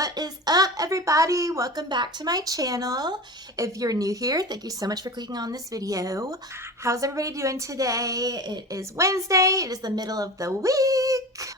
What is up, everybody? Welcome back to my channel. If you're new here, thank you so much for clicking on this video. How's everybody doing today? It is Wednesday. It is the middle of the week.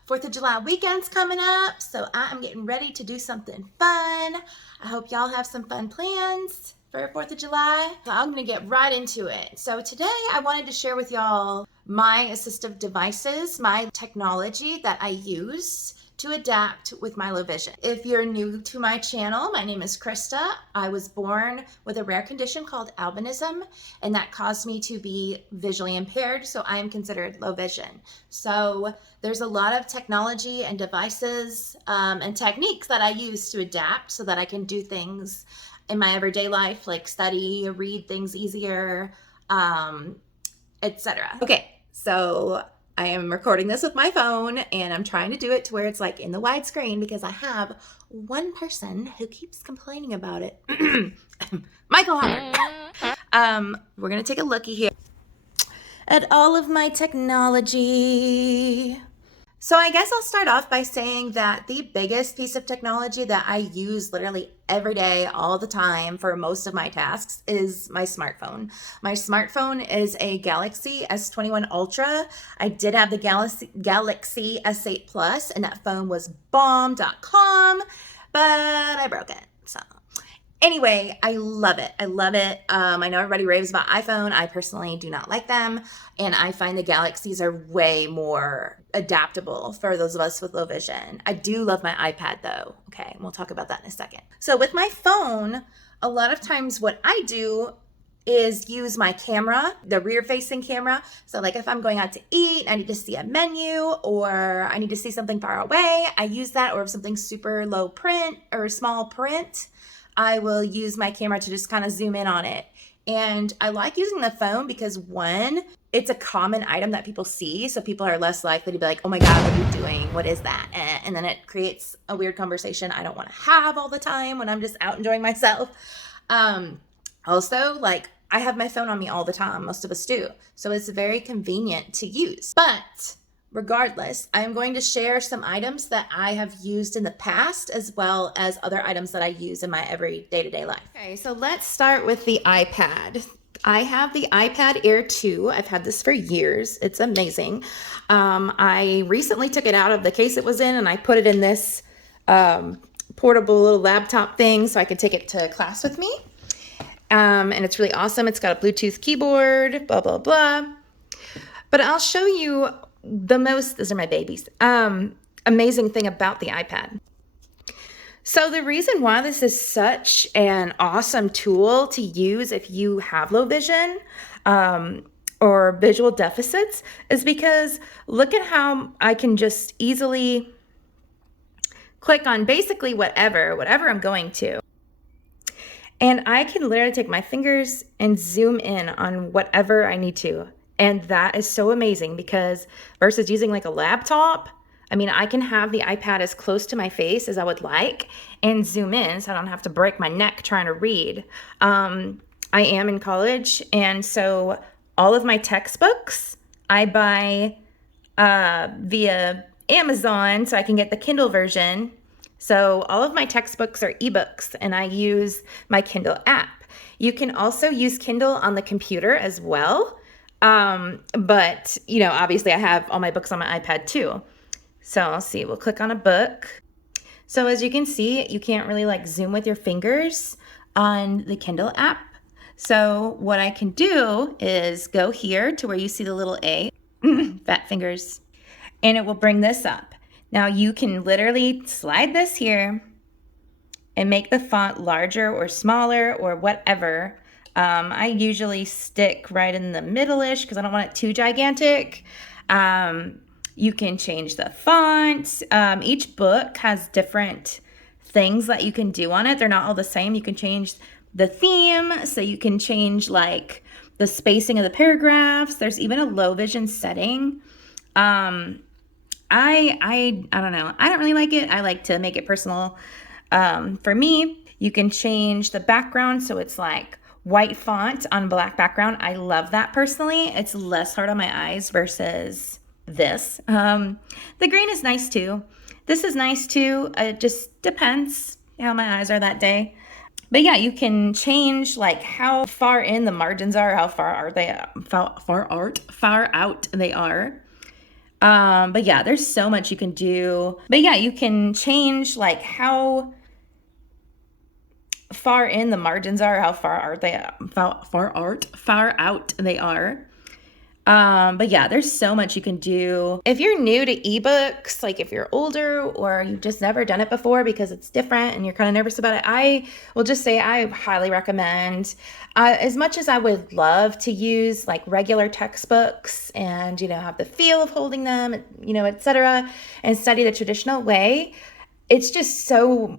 4th of July weekend's coming up, so I am getting ready to do something fun. I hope y'all have some fun plans for 4th of July. So I'm gonna get right into it. So today I wanted to share with y'all my assistive devices, my technology that I use to adapt with my low vision. If you're new to my channel, my name is Krista. I was born with a rare condition called albinism, and that caused me to be visually impaired, so I am considered low vision. So there's a lot of technology and devices and techniques that I use to adapt so that I can do things in my everyday life, like study, read things easier, etc. Okay, so I am recording this with my phone and I'm trying to do it to where it's like in the widescreen because I have one person who keeps complaining about it. Michael Hopper. We're gonna take a looky here at all of my technology. So I guess I'll start off by saying that the biggest piece of technology that I use literally every day, all the time for most of my tasks is my smartphone. My smartphone is a Galaxy S21 Ultra. I did have the Galaxy S8 Plus, and that phone was bomb.com, but I broke it, so. Anyway, I love it. I love it. I know everybody raves about iPhone. I personally do not like them. And I find the Galaxies are way more adaptable for those of us with low vision. I do love my iPad though. Okay, and we'll talk about that in a second. So with my phone, a lot of times what I do is use my camera, the rear facing camera. So like if I'm going out to eat, I need to see a menu or I need to see something far away, I use that. Or if something's super low print or small print, I will use my camera to just kind of zoom in on it. And I like using the phone because one, it's a common item that people see. So people are less likely to be like, oh my God, what are you doing? What is that? And then it creates a weird conversation I don't want to have all the time when I'm just out enjoying myself. Also, like I have my phone on me all the time. Most of us do. So it's very convenient to use. But regardless, I'm going to share some items that I have used in the past as well as other items that I use in my every day-to-day life. Okay, so let's start with the iPad. I have the iPad Air 2. I've had this for years. It's amazing. I recently took it out of the case it was in and I put it in this portable little laptop thing so I could take it to class with me. And it's really awesome. It's got a Bluetooth keyboard, blah, blah, blah. But I'll show you these are my babies, amazing thing about the iPad. So the reason why this is such an awesome tool to use if you have low vision or visual deficits is because look at how I can just easily click on basically whatever I'm going to. And I can literally take my fingers and zoom in on whatever I need to. And that is so amazing because versus using like a laptop, I mean, I can have the iPad as close to my face as I would like and zoom in so I don't have to break my neck trying to read. I am in college, and so all of my textbooks I buy via Amazon so I can get the Kindle version. So all of my textbooks are ebooks, and I use my Kindle app. You can also use Kindle on the computer as well. But you know, obviously I have all my books on my iPad too. So I'll see, we'll click on a book. So as you can see, you can't really like zoom with your fingers on the Kindle app. So what I can do is go here to where you see the little A, fat fingers, and it will bring this up. Now you can literally slide this here and make the font larger or smaller or whatever. I usually stick right in the middle-ish because I don't want it too gigantic. You can change the font. Each book has different things that you can do on it. They're not all the same. You can change the theme, so you can change like the spacing of the paragraphs. There's even a low vision setting. I don't know. I don't really like it. I like to make it personal. For me, you can change the background so it's like white font on black background. I love that personally. It's less hard on my eyes versus this. The green is nice too. This is nice too. It just depends how my eyes are that day. But yeah, you can change like how far in the margins are, how far are they, far out they are. But yeah, there's so much you can do. But yeah, you can change like how far in the margins are, how far are they, far out they are. But yeah, there's so much you can do. If you're new to ebooks, like if you're older or you've just never done it before because it's different and you're kind of nervous about it, I will just say I highly recommend. As much as I would love to use like regular textbooks and, have the feel of holding them, etc., and study the traditional way, it's just so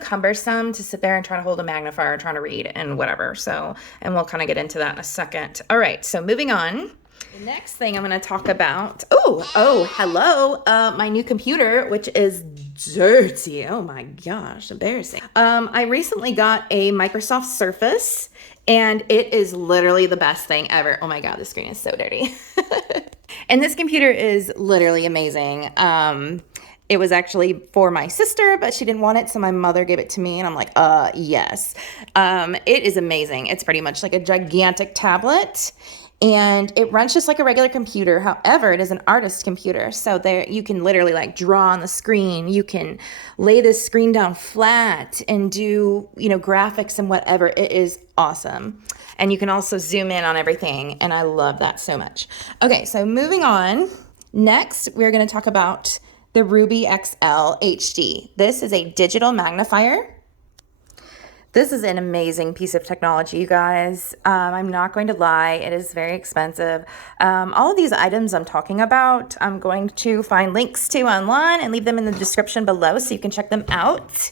cumbersome to sit there and try to hold a magnifier and trying to read and whatever. So, and we'll kind of get into that in a second. All right, so moving on. The next thing I'm going to talk about, hello, my new computer, which is dirty. Oh my gosh, embarrassing. I recently got a Microsoft Surface, and it is literally the best thing ever. Oh my God, the screen is so dirty. And this computer is literally amazing. It was actually for my sister, but she didn't want it, so my mother gave it to me, and I'm like, yes. It is amazing. It's pretty much like a gigantic tablet, and it runs just like a regular computer. However, it is an artist computer, so there you can literally like draw on the screen. You can lay this screen down flat and do, graphics and whatever. It is awesome. And you can also zoom in on everything, and I love that so much. Okay, so moving on. Next, we're going to talk about the Ruby XL HD. This is a digital magnifier. This is an amazing piece of technology, you guys. I'm not going to lie, it is very expensive. All of these items I'm talking about, I'm going to find links to online and leave them in the description below so you can check them out.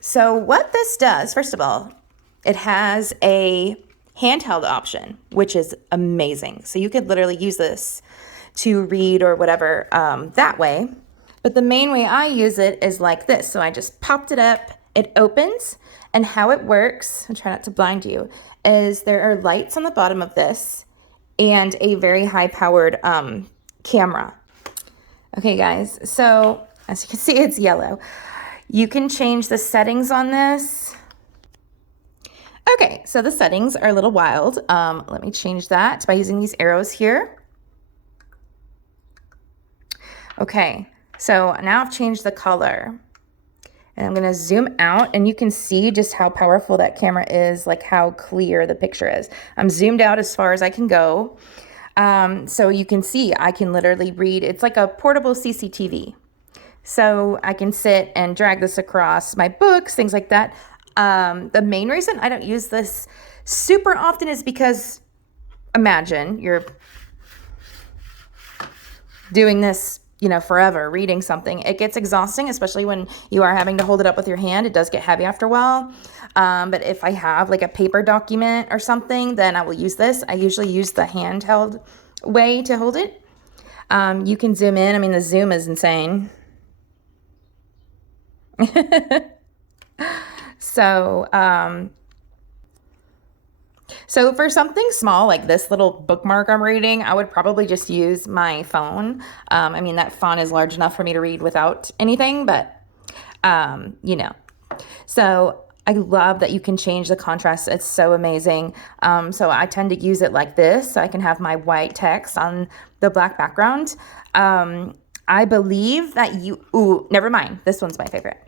So what this does, first of all, it has a handheld option, which is amazing. So you could literally use this to read or whatever that way. But the main way I use it is like this. So I just popped it up, it opens, and how it works, I'll try not to blind you, is there are lights on the bottom of this and a very high powered camera. Okay guys, so as you can see, it's yellow. You can change the settings on this. Okay, so the settings are a little wild. Let me change that by using these arrows here. Okay, so now I've changed the color, and I'm going to zoom out, and you can see just how powerful that camera is, like how clear the picture is. I'm zoomed out as far as I can go, so you can see I can literally read. It's like a portable CCTV, so I can sit and drag this across my books, things like that. The main reason I don't use this super often is because imagine you're doing this forever, reading something. It gets exhausting, especially when you are having to hold it up with your hand. It does get heavy after a while. But if I have like a paper document or something, then I will use this. I usually use the handheld way to hold it. You can zoom in. I mean, the zoom is insane. So for something small like this little bookmark I'm reading, I would probably just use my phone. I mean, that font is large enough for me to read without anything, but, So I love that you can change the contrast. It's so amazing. So I tend to use it like this, so I can have my white text on the black background. I believe that never mind. This one's my favorite.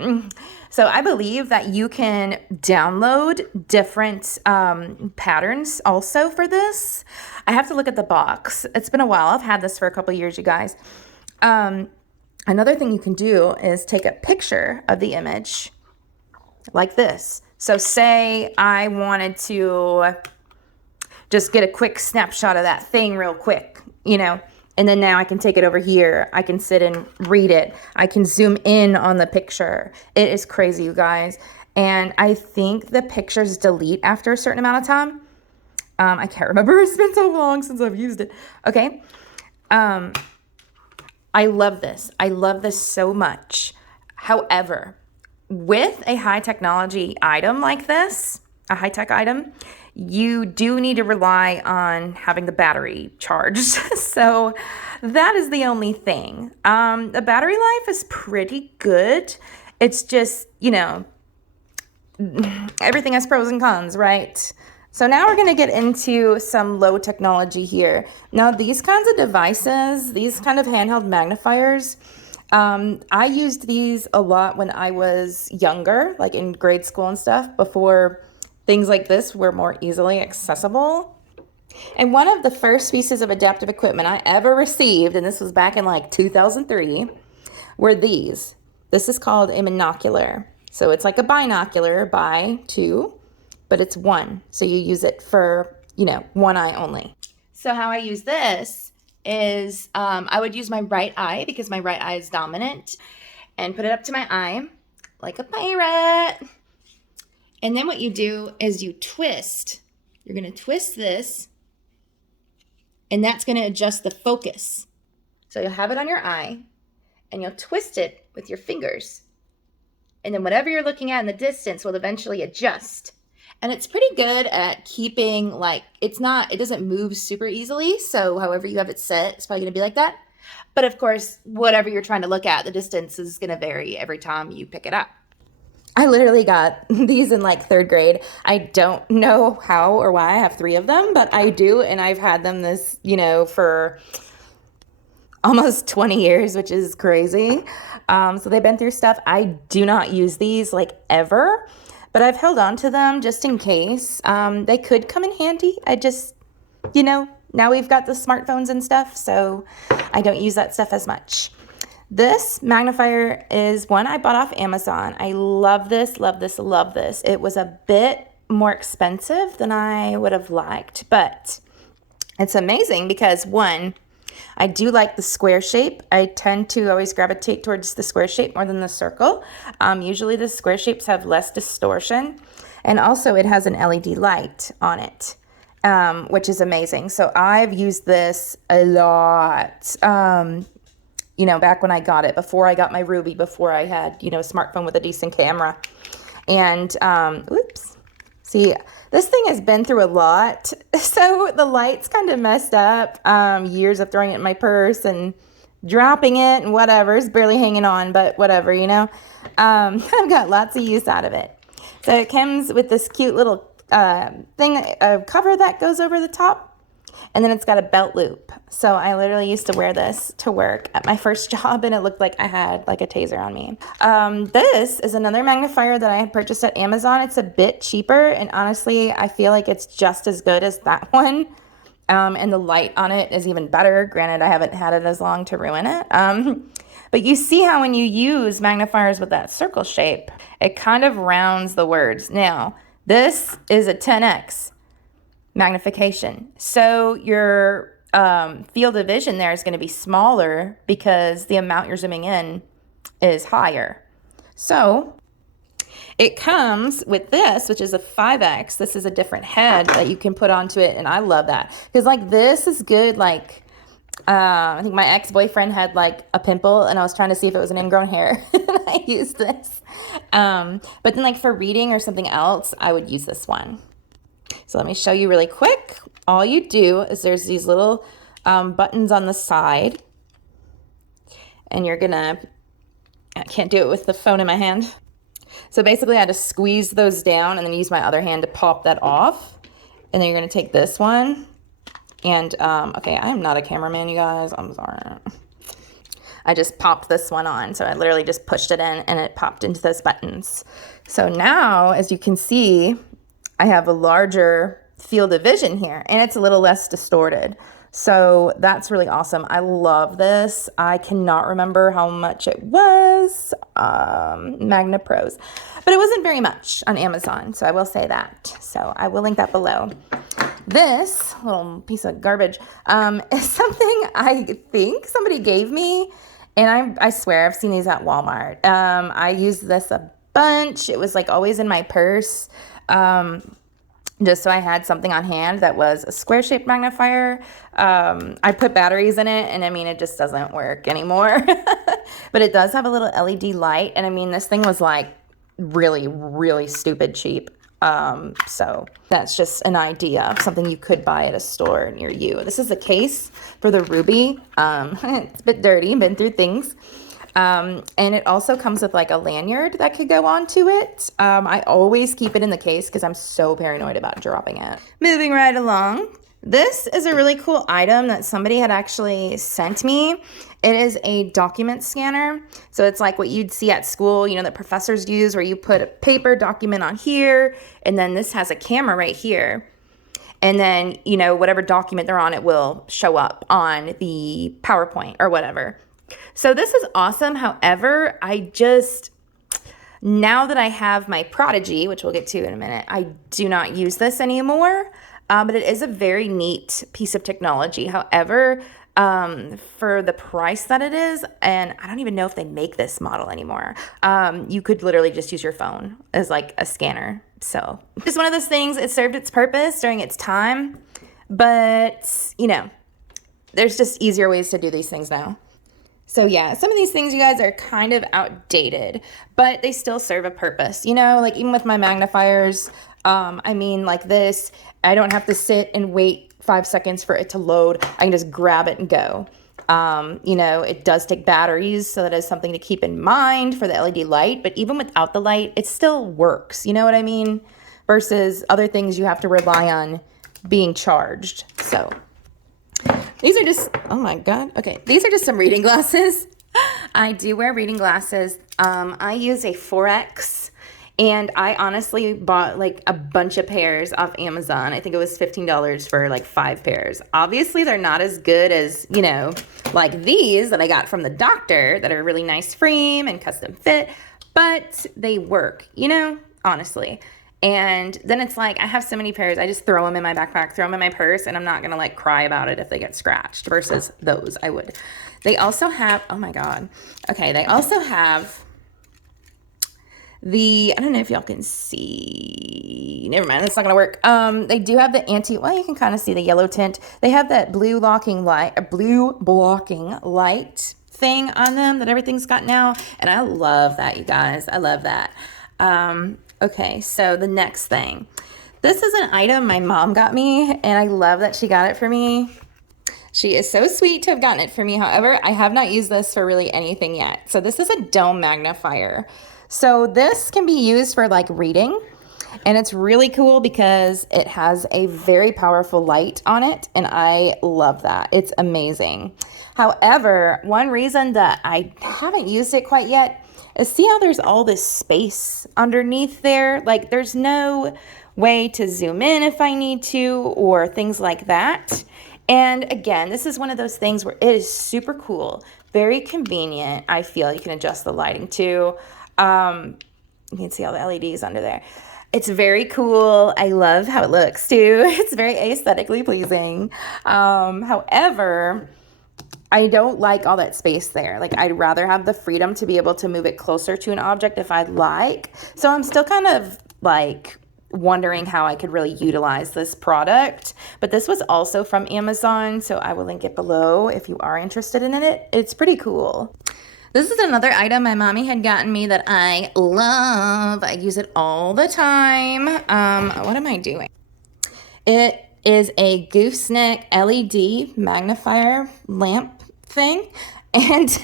So I believe that you can download different patterns also for this. I have to look at the box. It's been a while. I've had this for a couple years, you guys. Another thing you can do is take a picture of the image like this. So say I wanted to just get a quick snapshot of that thing real quick, and then now I can take it over here. I can sit and read it. I can zoom in on the picture. It is crazy, you guys. And I think the pictures delete after a certain amount of time. I can't remember. It's been so long since I've used it. Okay. I love this. I love this so much. However, with a high technology item like this, a high-tech item, you do need to rely on having the battery charged. So that is the only thing. The battery life is pretty good. It's just, everything has pros and cons, right? So now we're going to get into some low technology here. Now, these kinds of devices, these kind of handheld magnifiers, I used these a lot when I was younger, like in grade school and stuff, before things like this were more easily accessible. And one of the first pieces of adaptive equipment I ever received, and this was back in like 2003, were these. This is called a monocular. So it's like a binocular by two, but it's one. So you use it for, one eye only. So how I use this is I would use my right eye because my right eye is dominant and put it up to my eye like a pirate. And then what you do is you twist. You're going to twist this, and that's going to adjust the focus. So you'll have it on your eye, and you'll twist it with your fingers. And then whatever you're looking at in the distance will eventually adjust. And it's pretty good at keeping, it doesn't move super easily. So however you have it set, it's probably going to be like that. But of course, whatever you're trying to look at, the distance is going to vary every time you pick it up. I literally got these in like third grade. I don't know how or why I have 3 of them, but I do. And I've had them for almost 20 years, which is crazy. So they've been through stuff. I do not use these ever, but I've held on to them just in case. They could come in handy. I just, now we've got the smartphones and stuff, so I don't use that stuff as much. This magnifier is one I bought off Amazon. I love this, love this, love this. It was a bit more expensive than I would have liked, but it's amazing because one, I do like the square shape. I tend to always gravitate towards the square shape more than the circle. Usually the square shapes have less distortion, and also it has an LED light on it, which is amazing. So I've used this a lot. Back when I got it, before I got my Ruby, before I had, a smartphone with a decent camera. And, see, this thing has been through a lot. So the light's kind of messed up. Years of throwing it in my purse and dropping it and whatever. It's barely hanging on, but whatever, I've got lots of use out of it. So it comes with this cute little cover that goes over the top. And then it's got a belt loop. So I literally used to wear this to work at my first job, and it looked like I had a taser on me. This is another magnifier that I had purchased at Amazon. It's a bit cheaper, and honestly, I feel like it's just as good as that one. And the light on it is even better. Granted, I haven't had it as long to ruin it. But you see how when you use magnifiers with that circle shape, it kind of rounds the words. Now, this is a 10x. Magnification. So your field of vision there is going to be smaller because the amount you're zooming in is higher. So it comes with this, which is a 5x. This is a different head that you can put onto it, and I love that because this is good. I think my ex-boyfriend had a pimple, and I was trying to see if it was an ingrown hair, and I used this. But then for reading or something else, I would use this one. So let me show you really quick. All you do is there's these little buttons on the side, and I can't do it with the phone in my hand. So basically I had to squeeze those down and then use my other hand to pop that off. And then you're going to take this one. And, okay, I'm not a cameraman, you guys. I'm sorry. I just popped this one on. So I literally just pushed it in and it popped into those buttons. So now, as you can see, I have a larger field of vision here, and it's a little less distorted. So that's really awesome. I love this. I cannot remember how much it was, Magna Pros, but it wasn't very much on Amazon. So I will say that. So I will link that below. This little piece of garbage is something I think somebody gave me, and I swear I've seen these at Walmart. I used this a bunch. It was always in my purse. Just so I had something on hand that was a square-shaped magnifier. I put batteries in it, and it just doesn't work anymore. But it does have a little LED light, and this thing was really, really stupid cheap. So that's just an idea of something you could buy at a store near you. This is the case for the Ruby. It's a bit dirty, been through things. And it also comes with like a lanyard that could go onto it. I always keep it in the case because I'm so paranoid about dropping it. Moving right along. This is a really cool item that somebody had actually sent me. It is a document scanner. So it's like what you'd see at school, you know, that professors use, where you put a paper document on here, and then this has a camera right here. And then, you know, whatever document they're on, it will show up on the PowerPoint or whatever. So this is awesome. However, now that I have my Prodigy, which we'll get to in a minute, I do not use this anymore. But it is a very neat piece of technology. However, for the price that it is, and I don't even know if they make this model anymore, you could literally just use your phone as like a scanner. So just one of those things. It served its purpose during its time, but you know, there's just easier ways to do these things now. So yeah, some of these things, you guys, are kind of outdated, but they still serve a purpose. You know, like even with my magnifiers, I mean, like this, I don't have to sit and wait 5 seconds for it to load. I can just grab it and go. You know, it does take batteries, so that is something to keep in mind for the LED light, but even without the light, it still works. You know what I mean? Versus other things you have to rely on being charged. So these are just, oh my God. Okay. These are just some reading glasses. I do wear reading glasses. I use a 4X, and I honestly bought like a bunch of pairs off Amazon. I think it was $15 for like 5 pairs. Obviously, they're not as good as, you know, like these that I got from the doctor that are really nice frame and custom fit, but they work, you know, honestly. And then it's like, I have so many pairs, I just throw them in my backpack, throw them in my purse, and I'm not gonna like cry about it if they get scratched, versus those I would. They also have, oh my God. Okay, they also have I don't know if y'all can see, never mind, it's not gonna work. They do have the well, you can kind of see the yellow tint. They have that blue blocking light thing on them that everything's got now. And I love that, you guys, I love that. Okay, so the next thing. This is an item my mom got me, and I love that she got it for me. She is so sweet to have gotten it for me. However, I have not used this for really anything yet. So this is a dome magnifier. So this can be used for like reading, and it's really cool because it has a very powerful light on it, and I love that. It's amazing. However, one reason that I haven't used it quite yet is, see how there's all this space underneath there? Like there's no way to zoom in if I need to, or things like that. And again, this is one of those things where it is super cool, very convenient. I feel you can adjust the lighting too. You can see all the LEDs under there. It's very cool. I love how it looks too. It's very aesthetically pleasing. However, I don't like all that space there. Like I'd rather have the freedom to be able to move it closer to an object if I'd like. So I'm still kind of like wondering how I could really utilize this product. But this was also from Amazon, so I will link it below if you are interested in it. It's pretty cool. This is another item my mommy had gotten me that I love. I use it all the time. What am I doing? It is a gooseneck LED magnifier lamp thing, and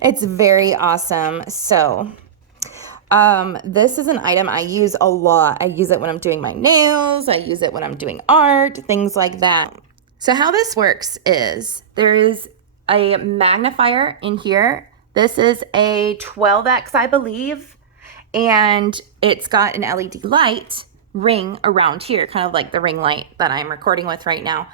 it's very awesome. So this is an item I use a lot. I use it when I'm doing my nails. I use it when I'm doing art, things like that. So how this works is there is a magnifier in here. This is a 12X, I believe, and it's got an LED light ring around here, kind of like the ring light that I'm recording with right now.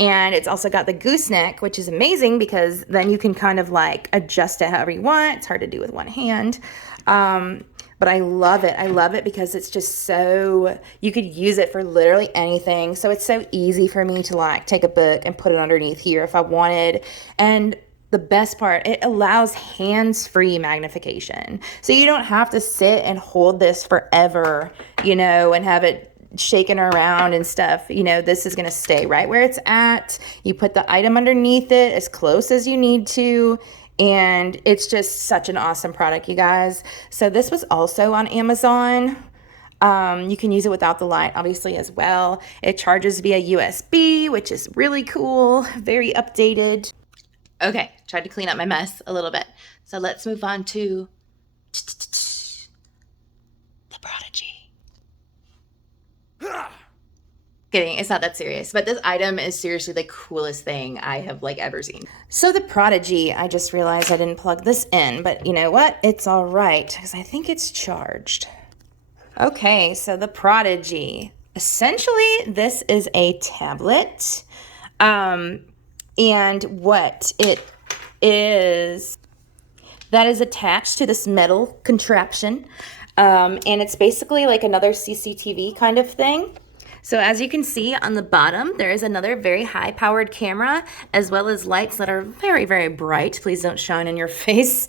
And it's also got the gooseneck, which is amazing because then you can kind of like adjust it however you want. It's hard to do with one hand. But I love it. I love it because it's just so, you could use it for literally anything. So it's so easy for me to like take a book and put it underneath here if I wanted. And the best part, it allows hands-free magnification. So you don't have to sit and hold this forever, you know, and have it shaking around and stuff. You know, this is going to stay right where it's at. You put the item underneath it as close as you need to, and it's just such an awesome product, you guys. So this was also on Amazon. You can use it without the light, obviously, as well. It charges via USB, which is really cool, very updated. Okay, tried to clean up my mess a little bit. So let's move on to the Prodigy. Kidding, it's not that serious, but this item is seriously the coolest thing I have like ever seen. So the Prodigy, I just realized I didn't plug this in, but you know what? It's all right, because I think it's charged. Okay, so the Prodigy. Essentially, this is a tablet. And what it is, that is attached to this metal contraption. And it's basically like another CCTV kind of thing. So as you can see on the bottom, there is another very high-powered camera, as well as lights that are very, very bright. Please don't shine in your face.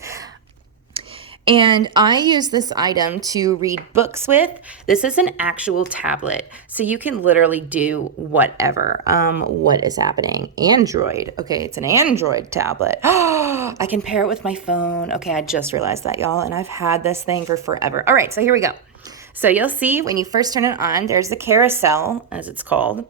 And I use this item to read books with. This is an actual tablet, so you can literally do whatever. What is happening? Android. Okay, it's an Android tablet. Oh, I can pair it with my phone. Okay, I just realized that, y'all, and I've had this thing for forever. All right, so here we go. So you'll see when you first turn it on, there's the carousel, as it's called,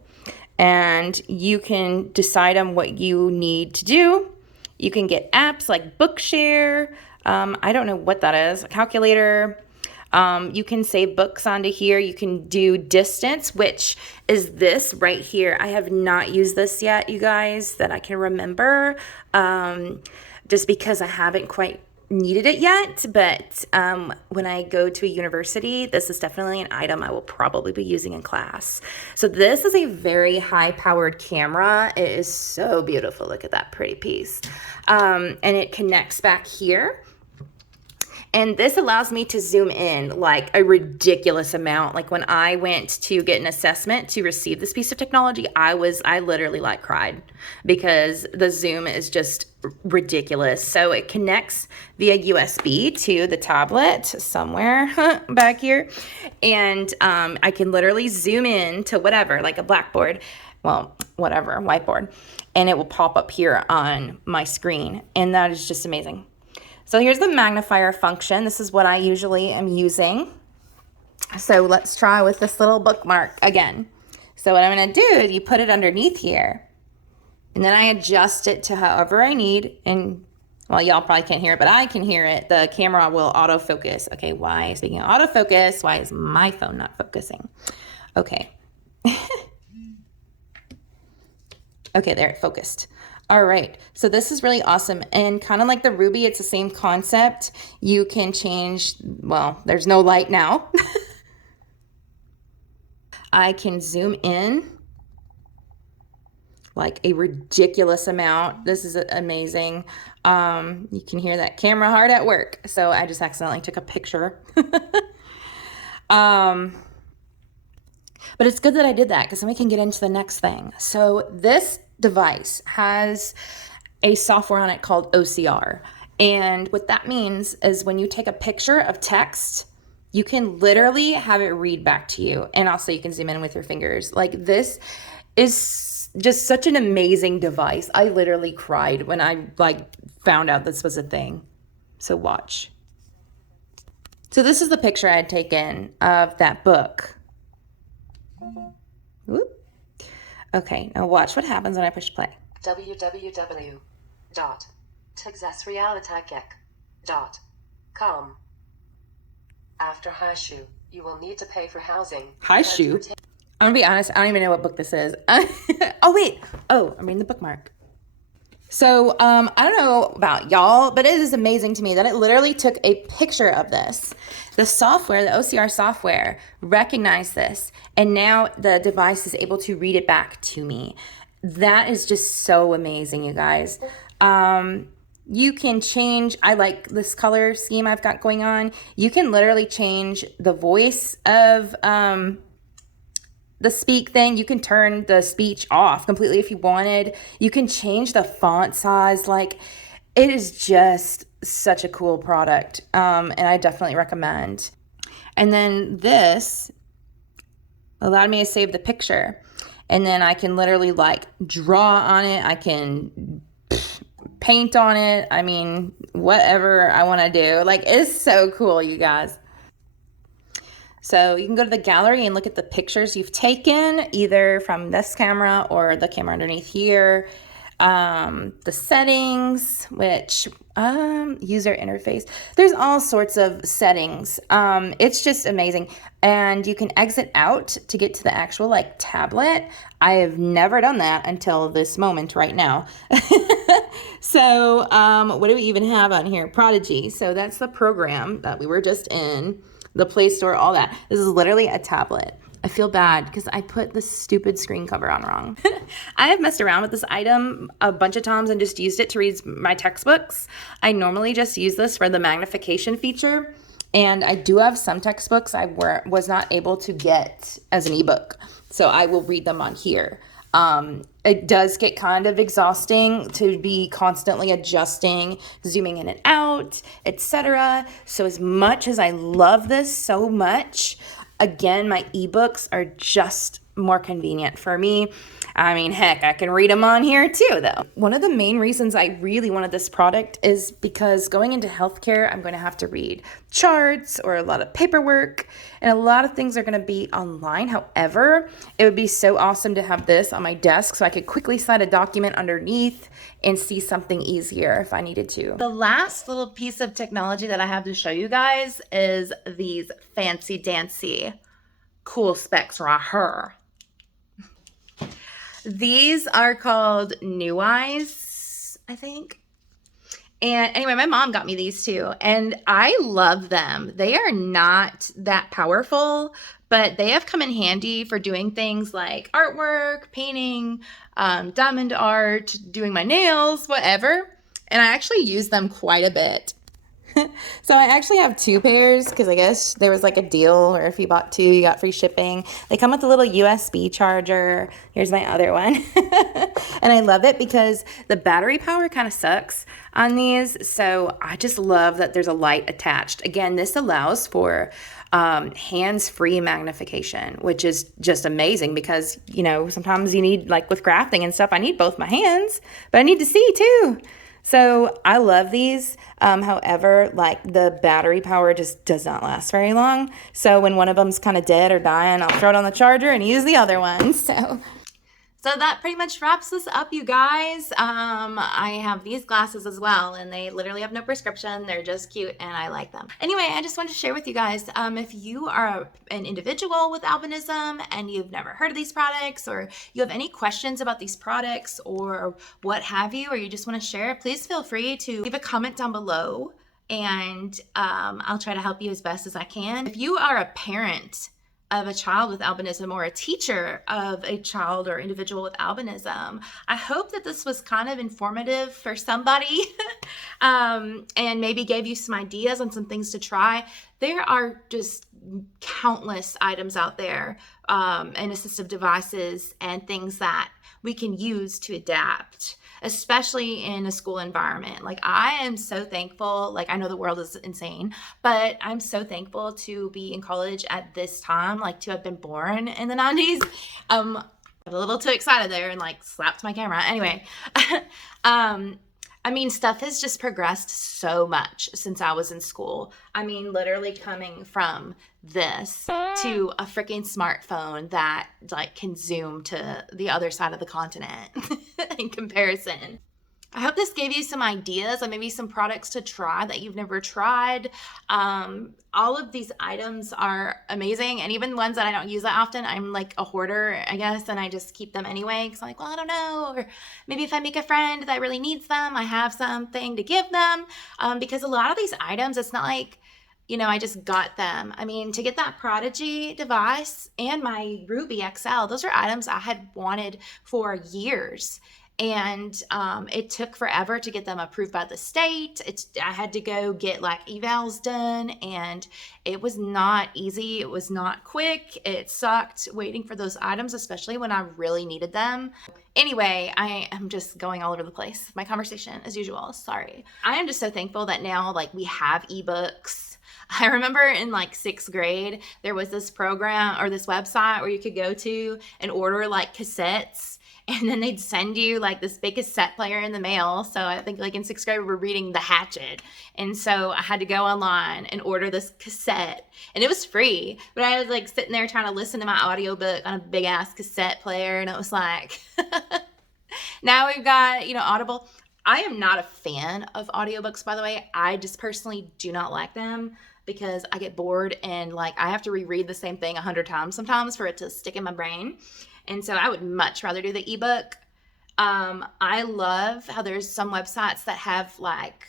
and you can decide on what you need to do. You can get apps like Bookshare. I don't know what that is. A calculator. You can save books onto here. You can do distance, which is this right here. I have not used this yet, you guys, that I can remember, just because I haven't quite needed it yet. But when I go to a university, this is definitely an item I will probably be using in class. So this is a very high-powered camera. It is so beautiful. Look at that pretty piece. And it connects back here. And this allows me to zoom in like a ridiculous amount. Like when I went to get an assessment to receive this piece of technology, I literally like cried because the zoom is just ridiculous. So it connects via USB to the tablet somewhere back here. And I can literally zoom in to whatever, like a blackboard, well, whatever, whiteboard, and it will pop up here on my screen. And that is just amazing. So here's the magnifier function. This is what I usually am using. So let's try with this little bookmark again. So what I'm going to do is you put it underneath here, and then I adjust it to however I need. And well, y'all probably can't hear it, but I can hear it. The camera will autofocus. Okay, why? Speaking of autofocus, why is my phone not focusing? Okay. Okay, there, it focused. All right, so this is really awesome. And kind of like the Ruby, it's the same concept. You can change, well, there's no light now. I can zoom in like a ridiculous amount. This is amazing. You can hear that camera hard at work. So I just accidentally took a picture. But it's good that I did that because then we can get into the next thing. So this device has a software on it called OCR. And what that means is when you take a picture of text, you can literally have it read back to you. And also you can zoom in with your fingers. Like this is just such an amazing device. I literally cried when I found out this was a thing. So watch. So this is the picture I had taken of that book. Whoop. Okay, now watch what happens when I push play. www.texasrealitech.com. After Haishu, you will need to pay for housing. Haishu? I'm gonna be honest, I don't even know what book this is. Oh, wait. Oh, I'm reading the bookmark. So, I don't know about y'all, but it is amazing to me that it literally took a picture of this. The software, the OCR software, recognized this, and now the device is able to read it back to me. That is just so amazing, you guys. You can change, I like this color scheme I've got going on. You can literally change the voice of the speak thing. You can turn the speech off completely if you wanted. You can change the font size. Like, it is just such a cool product, and I definitely recommend. And then this allowed me to save the picture, and then I can literally draw on it. I can paint on it. I mean, whatever I want to do. It's so cool, you guys. So you can go to the gallery and look at the pictures you've taken, either from this camera or the camera underneath here. The settings, which user interface. There's all sorts of settings. It's just amazing. And you can exit out to get to the actual like tablet. I have never done that until this moment right now. So what do we even have on here? Prodigy. So that's the program that we were just in, the Play Store, all that. This is literally a tablet. I feel bad because I put the stupid screen cover on wrong. I have messed around with this item a bunch of times and just used it to read my textbooks. I normally just use this for the magnification feature. And I do have some textbooks I was not able to get as an ebook. So I will read them on here. It does get kind of exhausting to be constantly adjusting, zooming in and out, etc. So as much as I love this so much, again, my ebooks are just more convenient for me. I mean, heck, I can read them on here too, though. One of the main reasons I really wanted this product is because going into healthcare, I'm going to have to read charts or a lot of paperwork, and a lot of things are going to be online. However, it would be so awesome to have this on my desk so I could quickly slide a document underneath and see something easier if I needed to. The last little piece of technology that I have to show you guys is these fancy dancy cool specs right here. These are called NuEyes, I think. And anyway, my mom got me these too, and I love them. They are not that powerful, but they have come in handy for doing things like artwork, painting, diamond art, doing my nails, whatever. And I actually use them quite a bit. So I actually have 2 pairs because I guess there was like a deal, or if you bought 2, you got free shipping. They come with a little USB charger. Here's my other one. And I love it because the battery power kind of sucks on these. So I just love that there's a light attached. Again, this allows for hands-free magnification, which is just amazing because, you know, sometimes you need, like with crafting and stuff, I need both my hands, but I need to see too. So I love these. However, like the battery power just does not last very long. So when one of them's kind of dead or dying, I'll throw it on the charger and use the other one. So that pretty much wraps this up, you guys. I have these glasses as well, and they literally have no prescription. They're just cute, and I like them. Anyway, I just wanted to share with you guys, if you are an individual with albinism and you've never heard of these products, or you have any questions about these products or what have you, or you just want to share, please feel free to leave a comment down below, and I'll try to help you as best as I can. If you are a parent of a child with albinism or a teacher of a child or individual with albinism, I hope that this was kind of informative for somebody and maybe gave you some ideas on some things to try. There are just countless items out there and assistive devices and things that we can use to adapt, especially in a school environment. Like, I am so thankful. Like, I know the world is insane, but I'm so thankful to be in college at this time, like to have been born in the 90s. Got a little too excited there and like slapped my camera. Anyway, I mean, stuff has just progressed so much since I was in school. I mean, literally coming from this to a freaking smartphone that like can zoom to the other side of the continent in comparison. I hope this gave you some ideas and maybe some products to try that you've never tried. All of these items are amazing, and even ones that I don't use that often, I'm like a hoarder, I guess, and I just keep them anyway because I'm like, well, I don't know, or maybe if I make a friend that really needs them, I have something to give them, because a lot of these items, it's not like, you know, I just got them. I mean, to get that Prodigy device and my Ruby XL, those are items I had wanted for years. And it took forever to get them approved by the state. I had to go get like evals done, and it was not easy. It was not quick. It sucked waiting for those items, especially when I really needed them. Anyway, I am just going all over the place. My conversation as usual. Sorry. I am just so thankful that now like we have ebooks. I remember in like 6th grade, there was this program or this website where you could go to and order like cassettes. and then they'd send you like this big cassette player in the mail. So I think like in 6th grade we were reading The Hatchet, and so I had to go online and order this cassette, and it was free, but I was like sitting there trying to listen to my audiobook on a big ass cassette player, and it was like now we've got, you know, Audible. I am not a fan of audiobooks, by the way. I just personally do not like them because I get bored and like I have to reread the same thing 100 times sometimes for it to stick in my brain. And so I would much rather do the ebook. I love how there's some websites that have like,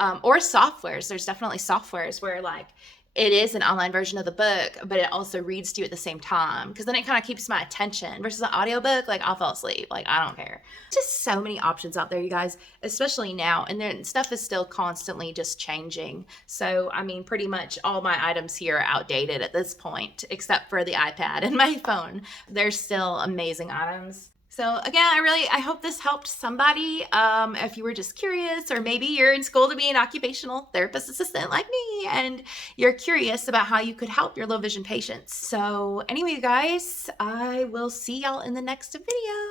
or softwares. There's definitely softwares where like it is an online version of the book, but it also reads to you at the same time, because then it kind of keeps my attention versus an audiobook. Like I'll fall asleep. Like I don't care. Just so many options out there, you guys, especially now. And then stuff is still constantly just changing. So, I mean, pretty much all my items here are outdated at this point, except for the iPad and my phone. They're still amazing items. So again, I hope this helped somebody. If you were just curious, or maybe you're in school to be an occupational therapist assistant like me, and you're curious about how you could help your low vision patients. So anyway, you guys, I will see y'all in the next video.